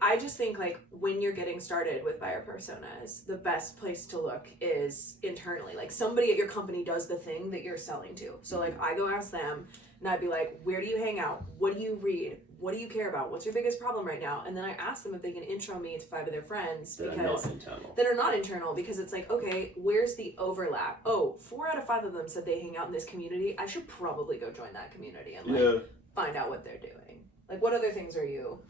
I just think like when you're getting started with buyer personas, the best place to look is internally. Like somebody at your company does the thing that you're selling to. So like I go ask them and I'd be like, where do you hang out? What do you read? What do you care about? What's your biggest problem right now? And then I ask them if they can intro me to 5 of their friends that are not internal, because it's like, okay, where's the overlap? Oh, 4 out of 5 of them said they hang out in this community. I should probably go join that community and like find out what they're doing. Like, what other things are you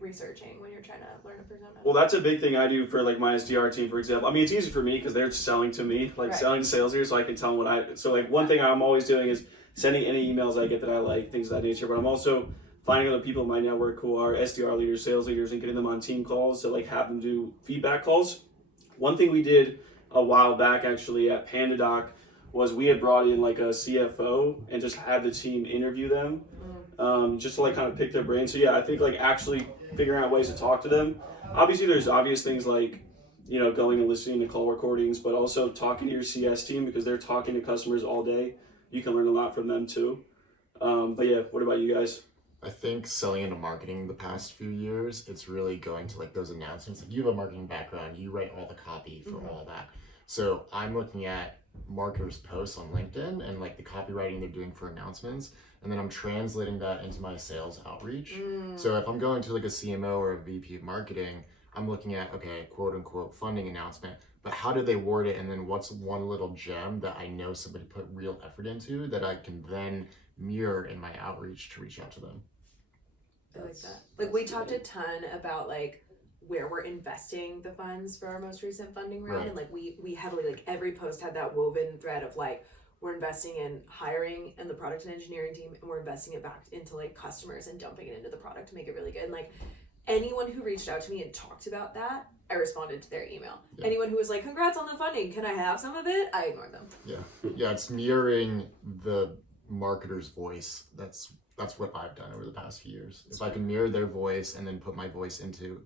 researching when you're trying to learn a persona? Well, that's a big thing I do for like my SDR team, for example. I mean, it's easy for me because they're selling to me, like selling to sales here, so I can tell them so like one thing I'm always doing is sending any emails I get that I like, things of that nature. But I'm also finding other people in my network who are SDR leaders, sales leaders, and getting them on team calls to like have them do feedback calls. One thing we did a while back actually at PandaDoc was we had brought in like a CFO and just had the team interview them, just to like kind of pick their brain. So yeah, I think like actually figuring out ways to talk to them. Obviously there's obvious things like, you know, going and listening to call recordings, but also talking to your CS team because they're talking to customers all day. You can learn a lot from them too. But yeah, what about you guys? I think selling into marketing the past few years, it's really going to like those announcements. Like you have a marketing background, you write all the copy for all that. So I'm looking at marketers' posts on LinkedIn and like the copywriting they're doing for announcements, and then I'm translating that into my sales outreach. So if I'm going to like a CMO or a VP of marketing, I'm looking at, okay, quote unquote funding announcement, but how do they word it? And then what's one little gem that I know somebody put real effort into that I can then mirror in my outreach to reach out to them. I like that. Like we talked a ton about like where we're investing the funds for our most recent funding round, and like we heavily, like every post had that woven thread of like we're investing in hiring and the product and engineering team, and we're investing it back into like customers and dumping it into the product to make it really good. And like anyone who reached out to me and talked about that, I responded to their email. Anyone who was like, congrats on the funding, can I have some of it? I ignored them. Yeah, it's mirroring the marketer's voice. That's what I've done over the past few years. If I can mirror their voice and then put my voice into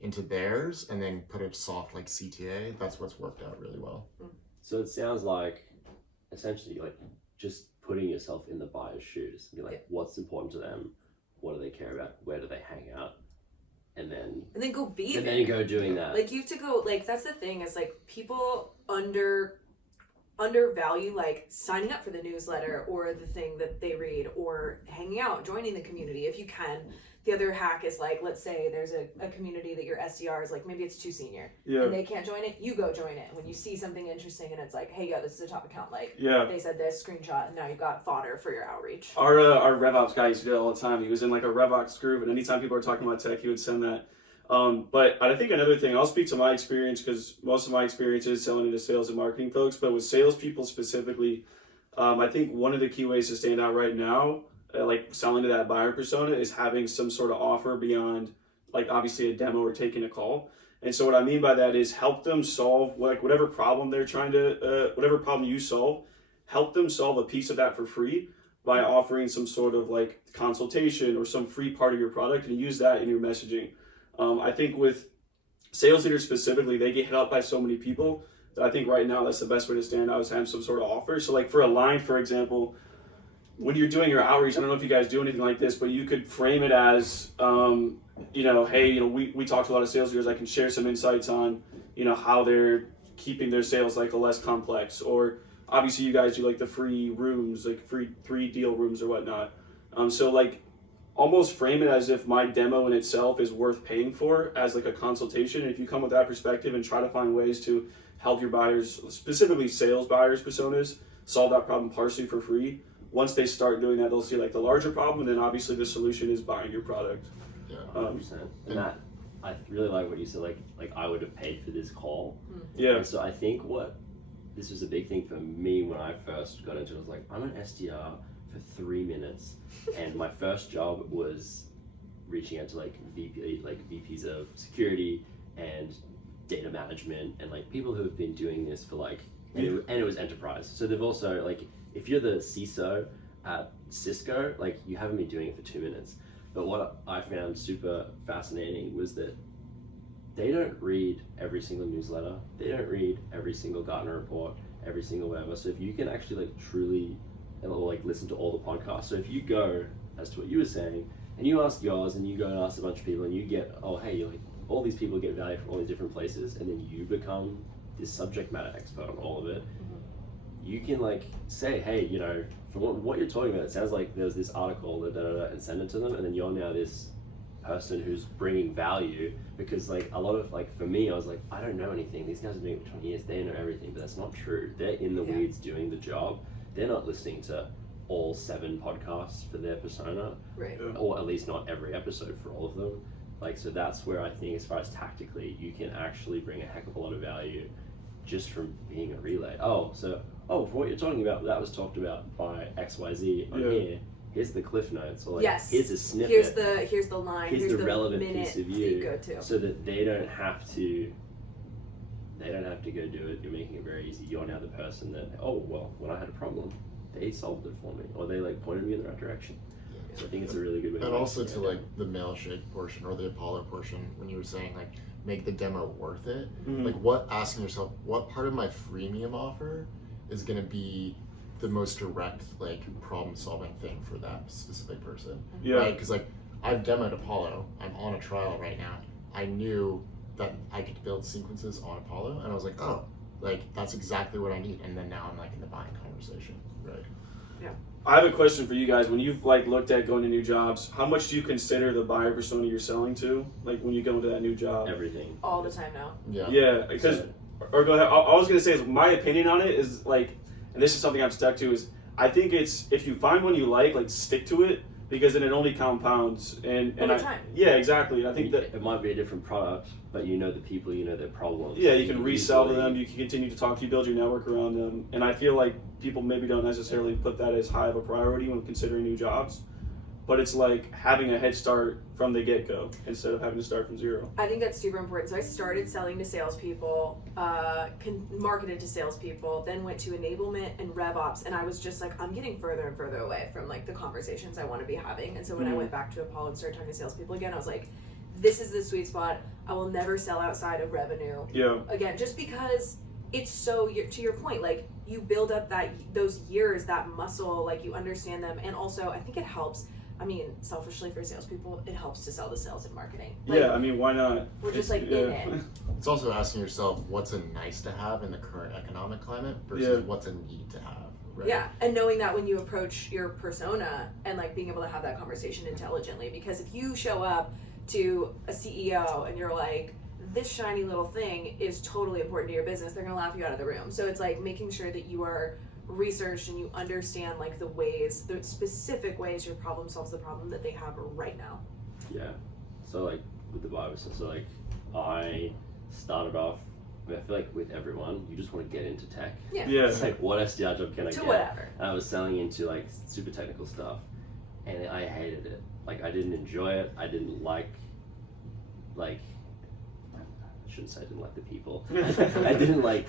theirs and then put it soft like CTA, that's what's worked out really well. So it sounds like essentially like just putting yourself in the buyer's shoes. Be like, what's important to them? What do they care about? Where do they hang out? And then go be and then go doing that. Like you have to go, like that's the thing is like people undervalue like signing up for the newsletter or the thing that they read or hanging out, joining the community if you can. The other hack is like, let's say there's a community that your SDR is like, maybe it's too senior and they can't join it, you go join it. When you see something interesting and it's like, hey, this is a top account, like they said this, screenshot, and now you've got fodder for your outreach. Our RevOps guy used to do it all the time. He was in like a RevOps group, and anytime people are talking about tech, he would send that. But I think another thing, I'll speak to my experience because most of my experience is selling into sales and marketing folks, but with salespeople specifically, I think one of the key ways to stand out right now, like selling to that buyer persona, is having some sort of offer beyond like obviously a demo or taking a call. And so what I mean by that is help them solve like whatever problem they're trying to, whatever problem you solve, help them solve a piece of that for free by offering some sort of like consultation or some free part of your product, and use that in your messaging. I think with sales leaders specifically, they get hit up by so many people that I think right now that's the best way to stand out is having some sort of offer. So like for a line, for example, when you're doing your outreach, I don't know if you guys do anything like this, but you could frame it as, hey, we talk to a lot of sales leaders. I can share some insights on, how they're keeping their sales cycle less complex. Or obviously you guys do like the free rooms, like free deal rooms or whatnot. So like almost frame it as if my demo in itself is worth paying for as like a consultation. And if you come with that perspective and try to find ways to help your buyers, specifically sales buyers personas, solve that problem partially for free, once they start doing that, they'll see like the larger problem, and then obviously the solution is buying your product. Yeah, 100%. And that, I really like what you said, like I would have paid for this call. Yeah. And so I think this was a big thing for me when I first got into it. I was like, I'm an SDR for 3 minutes, and my first job was reaching out to like VPs of security and data management and like people who have been doing this for like, and it was enterprise. So they've also like, if you're the CISO at Cisco, like you haven't been doing it for 2 minutes. But what I found super fascinating was that they don't read every single newsletter. They don't read every single Gartner report, every single whatever. So if you can actually like truly like listen to all the podcasts. So if you go, as to what you were saying, and you ask yours, and you go and ask a bunch of people, and you get, oh, hey, you're like, all these people get value from all these different places, and then you become this subject matter expert on all of it. You can like say, hey, you know, from what you're talking about, it sounds like there's this article and send it to them, and then you're now this person who's bringing value, because like a lot of like for me, I was like, I don't know anything. These guys have been doing it for 20 years, they know everything, but that's not true. They're in the weeds doing the job. They're not listening to all 7 podcasts for their persona, Right. or at least not every episode for all of them. Like, so that's where I think, as far as tactically, you can actually bring a heck of a lot of value just from being a relay. For what you're talking about, that was talked about by XYZ on here. Here's the cliff notes, or like, here's a snippet. Here's the line. Here's the relevant minute piece of that you, go to. so that they don't have to go do it. You're making it very easy. You're now the person that, oh well, when I had a problem, they solved it for me, or they like pointed me in the right direction. So I think it's a really good way. And also to like the Mailshake portion or the Apollo portion, when you were saying like make the demo worth it, like asking yourself what part of my freemium offer is going to be the most direct like problem solving thing for that specific person. Right? Because like I've demoed Apollo, I'm on a trial right now. I knew that I could build sequences on Apollo, and I was like, oh, like that's exactly what I need. And then now I'm like in the buying conversation, right? Yeah. I have a question for you guys. When you've like looked at going to new jobs, how much do you consider the buyer persona you're selling to? Like when you go into that new job? Everything. All the time now. Yeah, because or go ahead. I was gonna say is my opinion on it is like, and this is something I've stuck to, is I think it's if you find one you like stick to it, because then it only compounds and Over time. Yeah, exactly. I think that it might be a different product, but you know the people, you know their problems. Yeah, you can resell to them. You can continue to talk to you, build your network around them, and I feel like people maybe don't necessarily put that as high of a priority when considering new jobs. But it's like having a head start from the get-go instead of having to start from zero. I think that's super important. So I started selling to salespeople, marketed to salespeople, then went to enablement and rev ops, and I was just like, I'm getting further and further away from like the conversations I want to be having. And so when I went back to Apollo and started talking to salespeople again, I was like, this is the sweet spot. I will never sell outside of revenue. Yeah. Again, just because it's so, to your point, like you build up those years, that muscle, like you understand them, and also I think it helps. I mean, selfishly for salespeople, it helps to sell the sales and marketing. Like, yeah, I mean, why not? We're just like in it. It's also asking yourself what's a nice to have in the current economic climate versus what's a need to have. Right? Yeah, and knowing that when you approach your persona and like being able to have that conversation intelligently, because if you show up to a CEO and you're like, this shiny little thing is totally important to your business, they're gonna laugh you out of the room. So it's like making sure that you are researched and you understand like the specific ways your problem solves the problem that they have right now. Yeah. So like with the Bible, so like I started off, I feel like with everyone, you just want to get into tech. Yeah. It's like, what SDR job can I get? Whatever. And I was selling into like super technical stuff, and I hated it. Like I didn't enjoy it. I didn't like I shouldn't say I didn't like the people. I didn't like,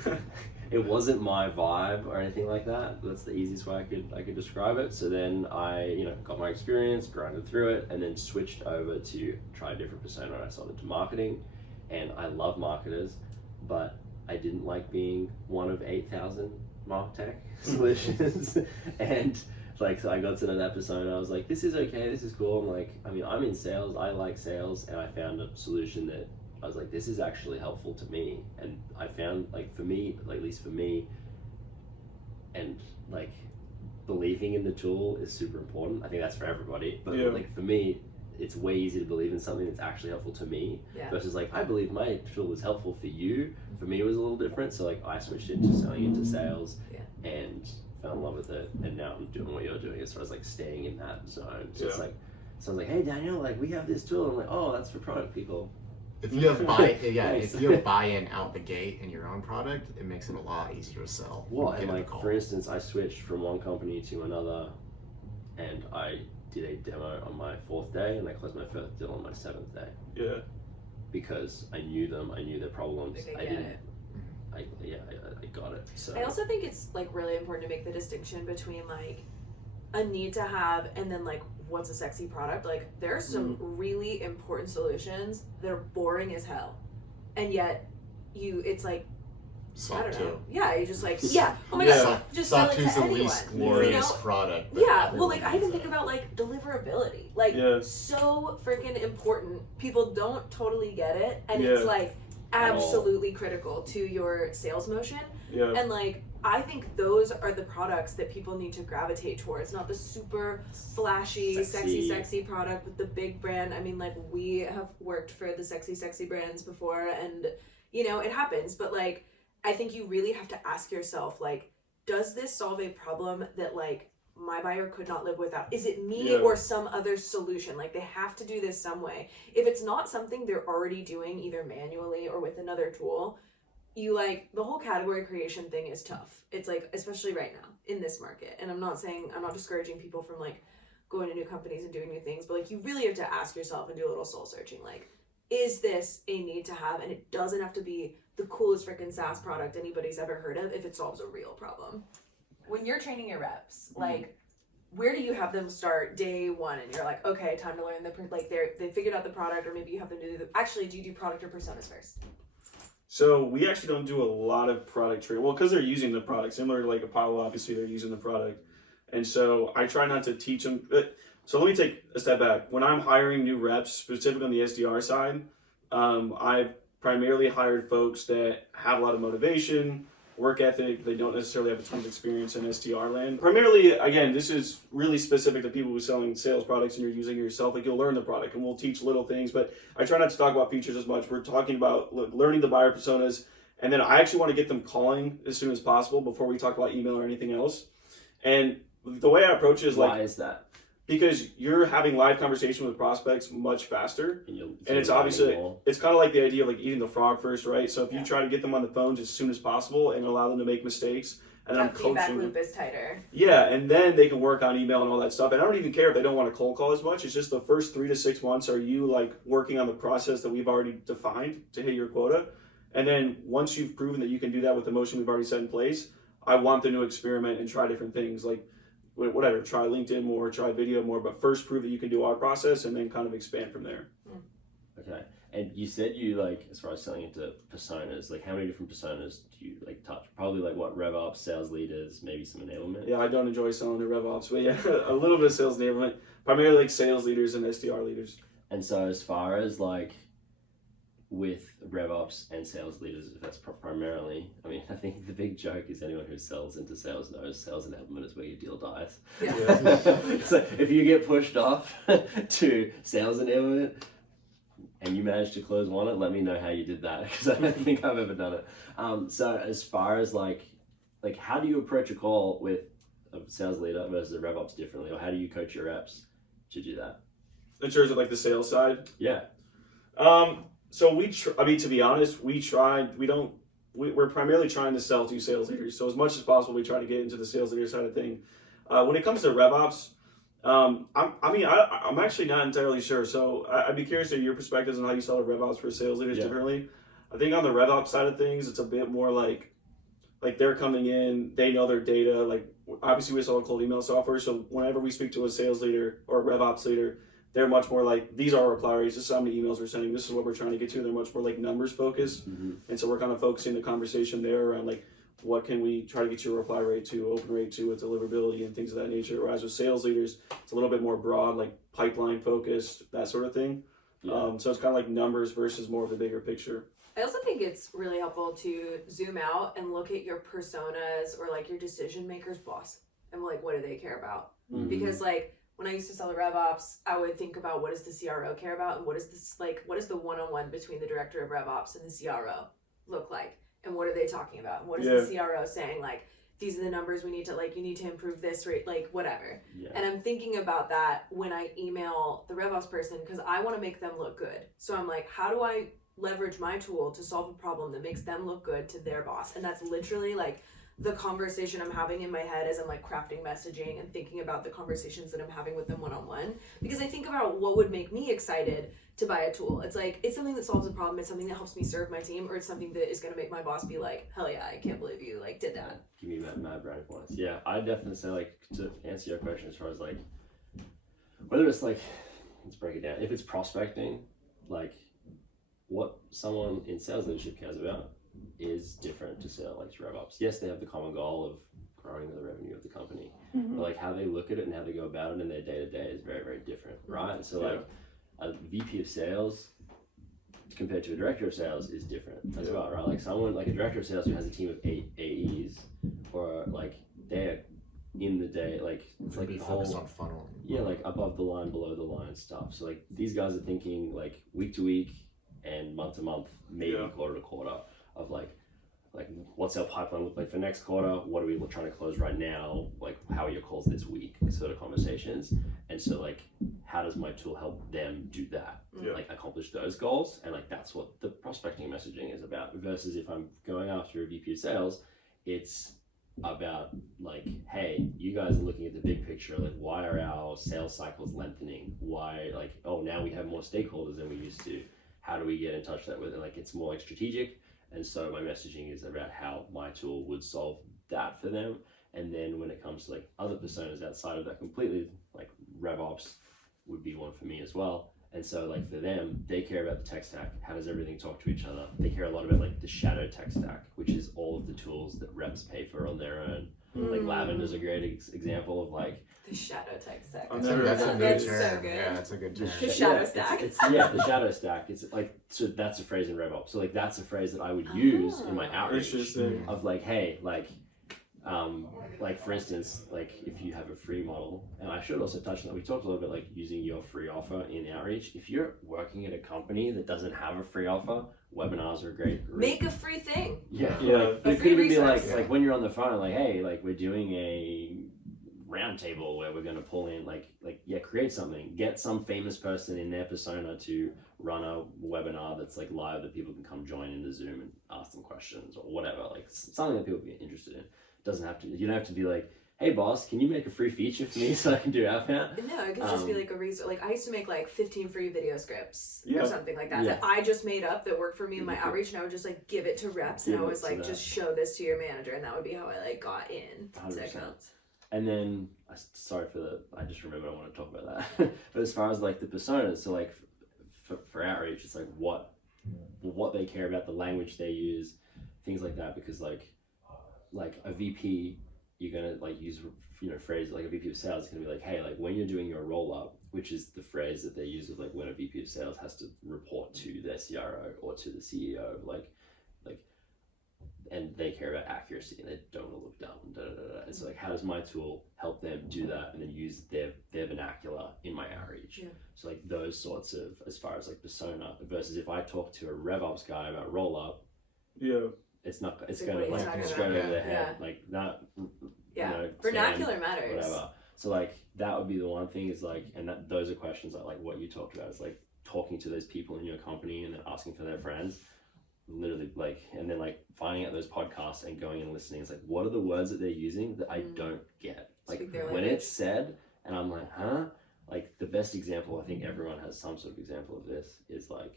it wasn't my vibe or anything like that. That's the easiest way I could describe it. So then I, got my experience, grinded through it, and then switched over to try a different persona. I sold into marketing, and I love marketers, but I didn't like being one of 8,000 MarTech solutions. And so I got to know that persona. I was like, this is okay, this is cool. I'm in sales, I like sales, and I found a solution that I was like, this is actually helpful to me. And I found, for me, at least for me, and believing in the tool is super important. I think that's for everybody. But for me, it's way easier to believe in something that's actually helpful to me versus I believe my tool was helpful for you. For me, it was a little different. So I switched into selling into sales and fell in love with it. And now I'm doing what you're doing as far as staying in that zone. So it's so I was like, hey Daniel, we have this tool. I'm like, oh, that's for product people. If you have if you have buy-in out the gate in your own product, it makes it a lot easier to sell. Well, and for instance, I switched from one company to another, and I did a demo on my 4th day, and I closed my first deal on my 7th day. Yeah. Because I knew them, I knew their problems. I got it. So I also think it's really important to make the distinction between a need to have and then what's a sexy product. There are some really important solutions that are boring as hell, and yet it's SOC I don't 2. know. Yeah, you just oh my god, just sell it to the anyone. least glorious product. Yeah, well, I even think about delivery discoverability. Like, so freaking important. People don't totally get it, and it's like absolutely critical to your sales motion. And like, I think those are the products that people need to gravitate towards, not the super flashy, sexy product with the big brand. I mean, like, we have worked for the sexy brands before, and you know, it happens, but like, I think you really have to ask yourself, like, does this solve a problem that like my buyer could not live without? Is it me or some other solution? Like, they have to do this some way. If it's not something they're already doing either manually or with another tool, you like, the whole category creation thing is tough. It's like, especially right now in this market. And I'm not discouraging people from like going to new companies and doing new things, but like, you really have to ask yourself and do a little soul searching. Like, is this a need to have? And it doesn't have to be the coolest freaking SaaS product anybody's ever heard of if it solves a real problem. When you're training your reps, like, where do you have them start day one? And you're like, okay, time to learn like, they figured out the product, or maybe you have them do actually, do you do product or personas first? So we actually don't do a lot of product training. Well, because they're using the product, similar to like Apollo, obviously they're using the product. And so I try not to teach them. So let me take a step back. When I'm hiring new reps, specifically on the SDR side, I've primarily hired folks that have a lot of motivation, work ethic. They don't necessarily have a ton of experience in SDR land. Primarily, again, this is really specific to people who are selling sales products and you're using it yourself. Like, you'll learn the product and we'll teach little things, but I try not to talk about features as much. We're talking about learning the buyer personas, and then I actually want to get them calling as soon as possible before we talk about email or anything else. And the way I approach it is like... Why is that? Because you're having live conversation with prospects much faster, and it's obviously, it's kind of like the idea of like eating the frog first, right? So if you try to get them on the phones as soon as possible and allow them to make mistakes, and then I'm coaching them. Feedback loop is tighter. Yeah, and then they can work on email and all that stuff. And I don't even care if they don't want to cold call as much. It's just the first 3 to 6 months are you like working on the process that we've already defined to hit your quota. And then once you've proven that you can do that with the motion we've already set in place, I want them to experiment and try different things. Like, whatever, try LinkedIn more, try video more, but first prove that you can do our process and then kind of expand from there. Okay. And you said you, like, as far as selling into personas, like, how many different personas do you like touch? Probably like what, RevOps, sales leaders, maybe some enablement? Yeah, I don't enjoy selling to RevOps, but yeah, a little bit of sales enablement, primarily like sales leaders and SDR leaders. And so as far as like with RevOps and sales leaders, that's primarily, I mean, I think the big joke is anyone who sells into sales knows sales enablement is where your deal dies. Yeah. So if you get pushed off to sales enablement and you manage to close one, let me know how you did that, because I don't think I've ever done it. So as far as like how do you approach a call with a sales leader versus a RevOps differently, or how do you coach your reps to do that? In terms of like the sales side? Yeah. So I mean, to be honest, we're primarily trying to sell to sales leaders. So as much as possible, we try to get into the sales leader side of thing. When it comes to RevOps, I'm actually not entirely sure. So I'd be curious to your perspectives on how you sell to RevOps for sales leaders differently. I think on the RevOps side of things, it's a bit more like they're coming in, they know their data. Like, obviously we sell a cold email software. So whenever we speak to a sales leader or a RevOps leader, they're much more like, these are our reply rates, this is how many emails we're sending, this is what we're trying to get to. They're much more like numbers focused. And so we're kind of focusing the conversation there around like, what can we try to get your reply rate to, open rate to, with deliverability and things of that nature. Whereas with sales leaders, it's a little bit more broad, like pipeline focused, that sort of thing. So it's kind of like numbers versus more of the bigger picture. I also think it's really helpful to zoom out and look at your personas or like your decision maker's boss and like, what do they care about? Because like, when I used to sell to RevOps, I would think about what does the CRO care about, and what is the one-on-one between the director of RevOps and the CRO look like, and what are they talking about, and what is the CRO saying, like, these are the numbers we need to, like, you need to improve this rate, like, whatever. And I'm thinking about that when I email the RevOps person, because I want to make them look good. So I'm like, how do I leverage my tool to solve a problem that makes them look good to their boss? And that's literally like the conversation I'm having in my head as I'm like crafting messaging and thinking about the conversations that I'm having with them one-on-one. Because I think about what would make me excited to buy a tool. It's like, it's something that solves a problem, it's something that helps me serve my team, or it's something that is going to make my boss be like, hell yeah, I can't believe you like did that. Give me mad brownie points. Yeah, I definitely say, like, to answer your question as far as like, whether it's like, let's break it down. If it's prospecting, like what someone in sales leadership cares about is different to sell like to RevOps. Yes, they have the common goal of growing the revenue of the company, but like how they look at it and how they go about it in their day to day is very, very right? So like a VP of sales compared to a director of sales is different as well, right? Like someone like a director of sales who has a team of 8 AEs, or like they're in the day, like it's like be the focused whole, on funnel. yeah, like above the line, below the line stuff. So like these guys are thinking like week to week and month to month, maybe quarter to quarter, of like what's our pipeline look like for next quarter? What are we trying to close right now? Like how are your calls this week? Sort of conversations. And so like how does my tool help them do that? Like accomplish those goals? And like that's what the prospecting messaging is about. Versus if I'm going after a VP of sales, it's about like, hey, you guys are looking at the big picture, like why are our sales cycles lengthening? Why, like, oh, now we have more stakeholders than we used to. How do we get in touch with it? Like it's more like strategic. And so my messaging is about how my tool would solve that for them. And then when it comes to like other personas outside of that completely, like RevOps would be one for me as well. And so like for them, they care about the tech stack. How does everything talk to each other? They care a lot about like the shadow tech stack, which is all of the tools that reps pay for on their own. Like Lavender's a great example of like the shadow tech stack. I've never That's a heard good That's term. so good. Yeah, that's a good term. The shadow stack. It's the shadow stack. It's like, so that's a phrase in RevOps. So like that's a phrase that I would use in my outreach Interesting. of like, hey, like for instance, like if you have a free model, and I should also touch on that. We talked a little bit like using your free offer in outreach. If you're working at a company that doesn't have a free offer, webinars are a great route. Make a free thing. Yeah. Yeah. Like, but it could free even be like resource. like when you're on the phone, like, hey, like we're doing a roundtable where we're gonna pull in create something, get some famous person in their persona to run a webinar that's like live that people can come join into Zoom and ask them questions or whatever, like something that people be interested in. Doesn't have to, you don't have to be like, hey boss, can you make a free feature for me so I can do outbound? No, it could just be like a resource. Like I used to make like 15 free video scripts Yeah. or something like that Yeah. that I just made up that worked for me in my outreach, and I would just like give it to reps, and Give I it was to like, them. just show this to your manager, and that would be how I like got in to 100%. accounts. And then, I just remembered I want to talk about that. But as far as like the personas, so like for outreach, it's like what they care about, the language they use, things like that. Because like a VP, you're gonna like use phrase like a VP of sales is gonna be like, hey, like when you're doing your roll up, which is the phrase that they use of like when a VP of sales has to report to their CRO or to the CEO, like. And they care about accuracy and they don't want to look dumb. And so like, how does my tool help them do that and then use their vernacular in my outreach? Yeah. So like those sorts of, as far as like persona, versus if I talk to a RevOps guy about roll up, it's not, it's Like going to what like you're straight talking over about. their head, Yeah. like not, Yeah, you know, vernacular stand, matters. whatever. So like that would be the one thing is like, and that those are questions like what you talked about is like talking to those people in your company and then asking for their friends. Literally like, and then like finding out those podcasts and going and listening. It's like, what are the words that they're using that I don't get? Like Speak their when language. it's said and I'm like, huh? Like the best example, I think everyone has some sort of example of this, is like,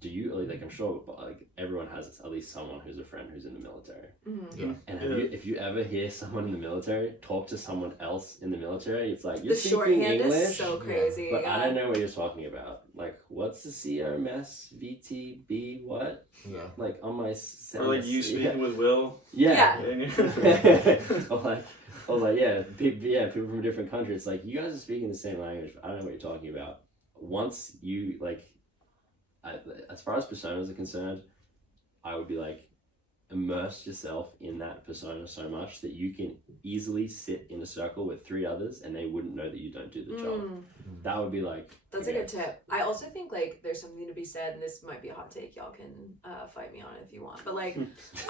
do you like I'm sure like everyone has at least someone who's a friend who's in the military. Mm-hmm. Yeah. And if you ever hear someone in the military talk to someone else in the military, it's like you're The speaking shorthand English, is so crazy. but I don't know what you're talking about. Like, what's the CRMS VTB? What? Yeah. Like on my Or like you speaking with Will. Yeah. Yeah. or like people from different countries. It's like you guys are speaking the same language. But I don't know what you're talking about. Once you like, as far as personas are concerned, I would be like, immerse yourself in that persona so much that you can easily sit in a circle with 3 others and they wouldn't know that you don't do the job. That would be like, That's a good tip. I also think like there's something to be said, and this might be a hot take. Y'all can fight me on it if you want. But like,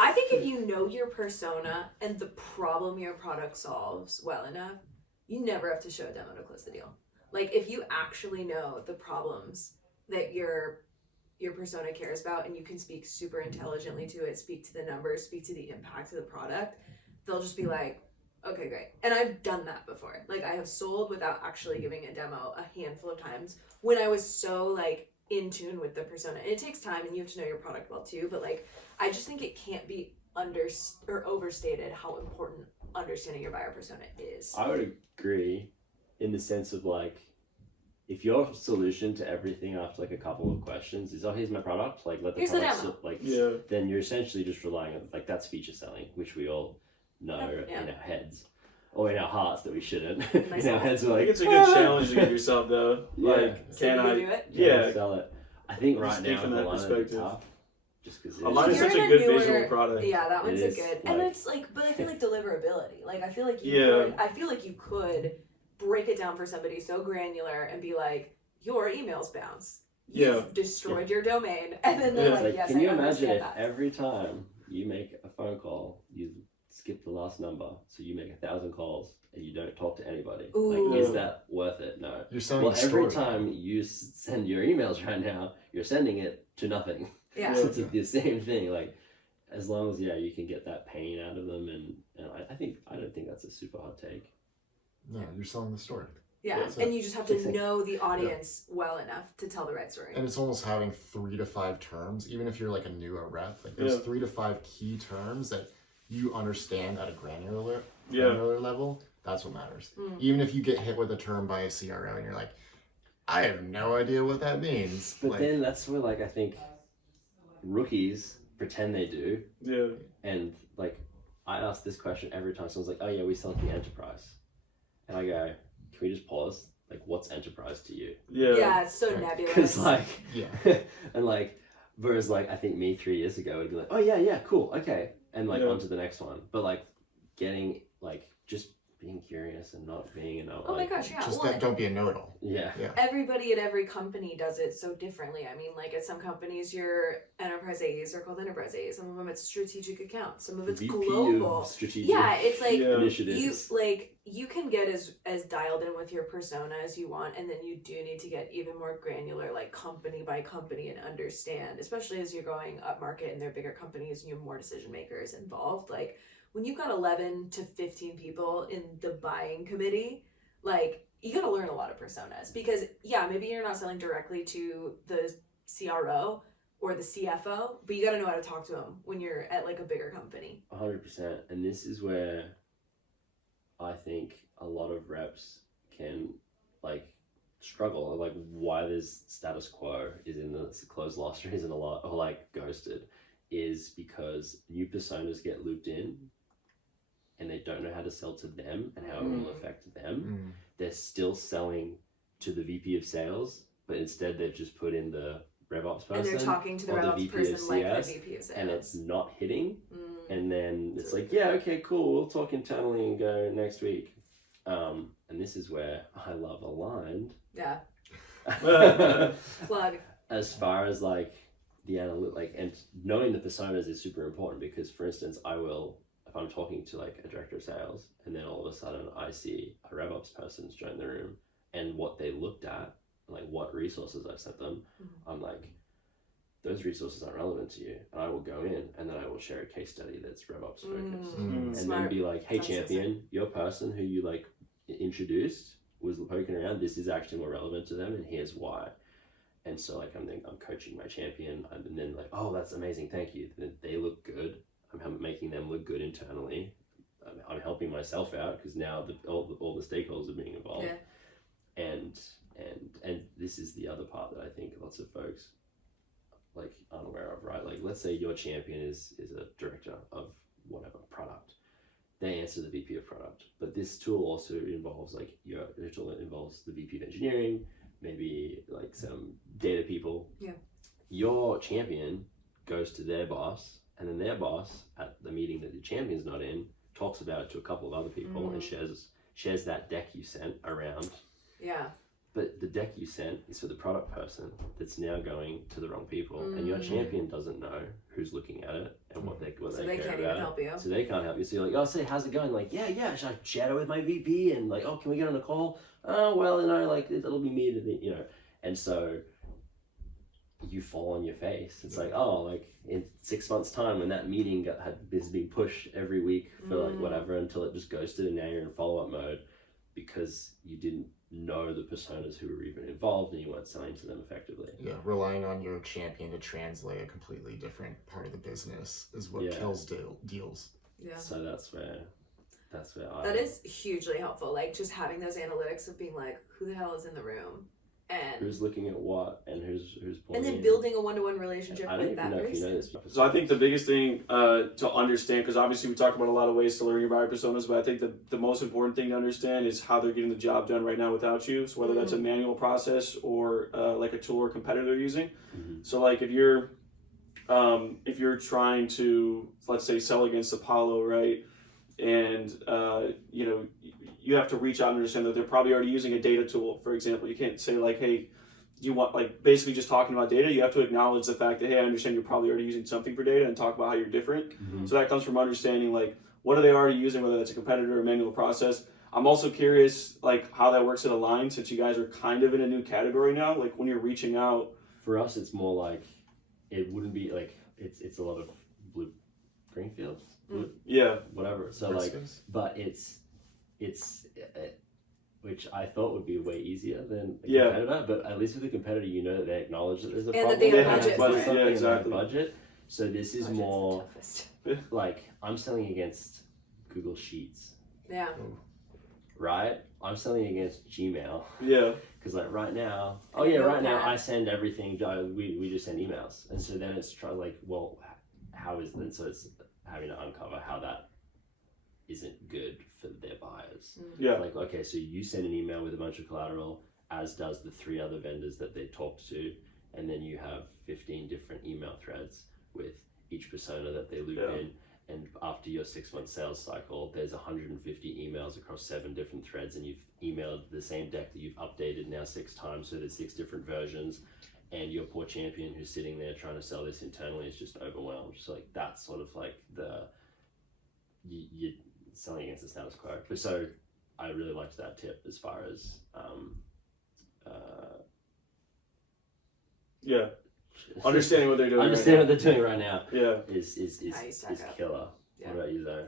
I think if you know your persona and the problem your product solves well enough, you never have to show a demo to close the deal. Like if you actually know the problems that your persona cares about and you can speak super intelligently to it, speak to the numbers, speak to the impact of the product, they'll just be like, okay, great. And I've done that before. Like I have sold without actually giving a demo a handful of times when I was so like in tune with the persona. And it takes time and you have to know your product well too, but like I just think it can't be overstated how important understanding your buyer persona is. I would agree in the sense of like, if your solution to everything after like a couple of questions is, oh, here's my product, like let the Here's the product demo. then you're essentially just relying on like that's feature selling, which we all know Yeah. in our heads. or in our hearts that we shouldn't. Nice. In our heads we're I like, think it's a good challenge to give yourself though. Yeah. Like, So can you I? do it? Yeah. sell it? I think Just right think now from the that line would be perspective. tough. Just because A line is You're such a in good newer- visual product. Yeah, that one's It a is, good. like- And it's like, but I feel like deliverability. Like I feel like you Yeah. could. I feel like you could break it down for somebody so granular and be like, your emails bounce. You've Yeah. destroyed your domain, and then they're Yeah. like, Like, yes, can you I imagine understand if that. every time you make a phone call, you skip the last number, so you make 1,000 calls and you don't talk to anybody? Ooh. Like, is that worth it? No. You're selling Well, a every story. time you send your emails right now, you're sending it to nothing. Yeah. Yeah. It's the same thing. Like, as long as you can get that pain out of them, and I don't think that's a super hot take. No, you're selling the story. Yeah, Yeah, so- and you just have to Exactly. know the audience well enough to tell the right story. And it's almost having 3 to 5 terms, even if you're like a newer rep, like there's Yeah. 3 to 5 key terms that you understand at a granular Yeah. level. That's what matters. Mm. Even if you get hit with a term by a CRO and you're like, I have no idea what that means. But Like, then that's where, like, I think rookies pretend they do, Yeah. and like I ask this question every time someone's like, "Oh yeah, we sell to the enterprise," and I go, "Can we just pause? Like, what's enterprise to you?" Yeah. Yeah, it's so Right. nebulous. Because like, yeah. and like, whereas like I think me 3 years ago would be like, "Oh yeah, cool, okay," and like Yeah. on to the next one. But like getting like just being curious and not being oh like, my gosh, yeah. Just well, don't be a know-it-all. yeah, everybody at every company does it so differently. I mean, like at some companies, your enterprise AEs are called enterprise AEs. Some of them it's strategic accounts. Some of it's VP global. of strategic Yeah, it's like Yeah. initiatives. you can get as dialed in with your persona as you want, and then you do need to get even more granular, like company by company, and understand, especially as you're going up market and they're bigger companies and you have more decision makers involved. Like when you've got 11 to 15 people in the buying committee, like you got to learn a lot of personas, because yeah, maybe you're not selling directly to the CRO or the CFO, but you got to know how to talk to them when you're at like a bigger company. 100%. And this is where I think a lot of reps can like struggle, or like why this status quo is in the closed loss reason a lot, or like ghosted, is because new personas get looped in and they don't know how to sell to them and how it will affect them. They're still selling to the VP of sales, but instead they've just put in the RevOps person, And they're talking to the or the RevOps VP of person like the CS, VP of sales. and it's not hitting. Mm. And then it's like, yeah, okay, cool, we'll talk internally and go next week. And this is where I love Aligned. Yeah. Plug. As far as like the and knowing the personas is super important, because for instance, if I'm talking to like a director of sales and then all of a sudden I see a RevOps person's joined the room, and what they looked at, like what resources I've sent them, I'm like, those resources aren't relevant to you, and I will go in and then I will share a case study that's RevOps focused, and Smart. then be like, hey That's so champion, your person who you like introduced was poking around, this is actually more relevant to them and here's why. And so like I'm coaching my champion, and then like, oh, that's amazing, thank you. Then they look good, I'm making them look good internally, I'm helping myself out because now all the stakeholders are being involved. Yeah. And this is the other part that I think lots of folks like unaware of, right? Like, let's say your champion is a director of whatever product. They answer the VP of product, but this tool also involves like your tool involves the VP of engineering, maybe like some data people. Yeah. Your champion goes to their boss, and then their boss at the meeting that the champion's not in talks about it to a couple of other people and shares that deck you sent around. Yeah. But the deck you sent is for the product person that's now going to the wrong people, and your champion doesn't know who's looking at it and what they So care they can't about. even help you. So they can't help you. So you're like, oh, say, how's it going? Like, yeah, should I chat with my VP? And like, oh, can we get on a call? Oh, well, like it'll be me to, And so you fall on your face. It's like, oh, like in 6 months' time, when that meeting is being pushed every week for like whatever until it just goes to, and now you're in follow-up mode because you didn't know the personas who were even involved and you weren't selling to them effectively. Yeah, relying on your champion to translate a completely different part of the business is what kills deals. Yeah. So that's where That is hugely helpful. Like just having those analytics of being like, who the hell is in the room? and Who's looking at what, and who's pulling and then in. building a one-to-one relationship I don't with even that know if you know person. this. So I think the biggest thing to understand, because obviously we talked about a lot of ways to learn your buyer personas, but I think the most important thing to understand is how they're getting the job done right now without you. So whether that's a manual process or like a tool or competitor they're using. Mm-hmm. So like if you're trying to, let's say, sell against Apollo, right, and you know, you have to reach out and understand that they're probably already using a data tool. For example, you can't say like, hey, you want, like, basically just talking about data. You have to acknowledge the fact that, hey, I understand you're probably already using something for data, and talk about how you're different. Mm-hmm. So that comes from understanding like what are they already using, whether that's a competitor or manual process. I'm also curious like how that works at Align, since you guys are kind of in a new category now. Like when you're reaching out. For us, it's more like it wouldn't be like it's a lot of blue green fields, Yeah. whatever. So White like, space. but it's which I thought would be way easier than a Yeah. competitor. But at least with a competitor, you know that they acknowledge that there's a And problem. that they have Yeah, budget budget, for it. yeah, And they have exactly. budget. So this is Budget's the more toughest. like I'm selling against Google Sheets, Yeah. right? I'm selling against Gmail. Yeah. Because like right now, And right now Notepad. I send everything. We just send emails, and so then it's trying like, well, how is that? So it's having to uncover how that isn't good for their buyers. Yeah. Like, okay, so you send an email with a bunch of collateral, as does the 3 other vendors that they talked to, and then you have 15 different email threads with each persona that they loop Yeah. in. And after your 6-month sales cycle, there's 150 emails across 7 different threads, and you've emailed the same deck that you've updated now 6 times, so there's 6 different versions, and your poor champion who's sitting there trying to sell this internally is just overwhelmed. So like that's sort of like you're selling against the status quo. But so I really liked that tip as far as Yeah. Understanding what they're doing. understand what they're doing right now Yeah. is How you stack up. killer. Yeah. What about you, Zoe?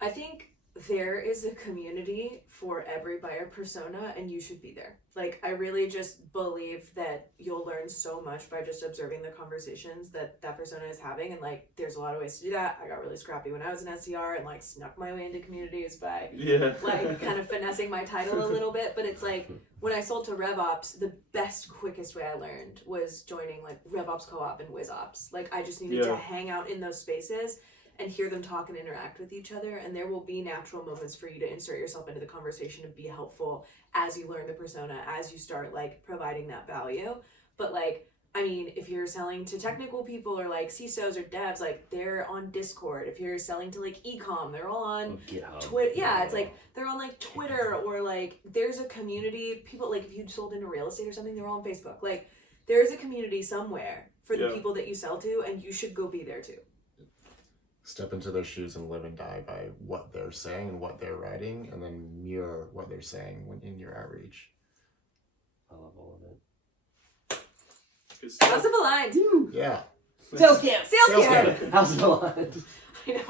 I think there is a community for every buyer persona, and you should be there. Like, I really just believe that you'll learn so much by just observing the conversations that persona is having, and like, there's a lot of ways to do that. I got really scrappy when I was an SDR and like snuck my way into communities by Yeah. like kind of finessing my title a little bit. But it's like when I sold to RevOps, the best, quickest way I learned was joining like RevOps Co-op and WizOps. Like, I just needed Yeah. to hang out in those spaces and hear them talk and interact with each other, and there will be natural moments for you to insert yourself into the conversation and be helpful as you learn the persona, as you start like providing that value. But like, I mean, if you're selling to technical people or like CISOs or devs, like they're on Discord. If you're selling to like e-com, they're all on GitHub. Twitter. Yeah, it's like they're on like Twitter, or like there's a community. People, like if you sold into real estate or something, they're all on Facebook. Like there's a community somewhere for the Yeah. people that you sell to, and you should go be there too. Step into their shoes and live and die by what they're saying and what they're writing, and then mirror what they're saying when in your outreach. I love all of it. Good stuff. House of Aligned. Yeah. Sales camp. Sales camp. House of Aligned. I know.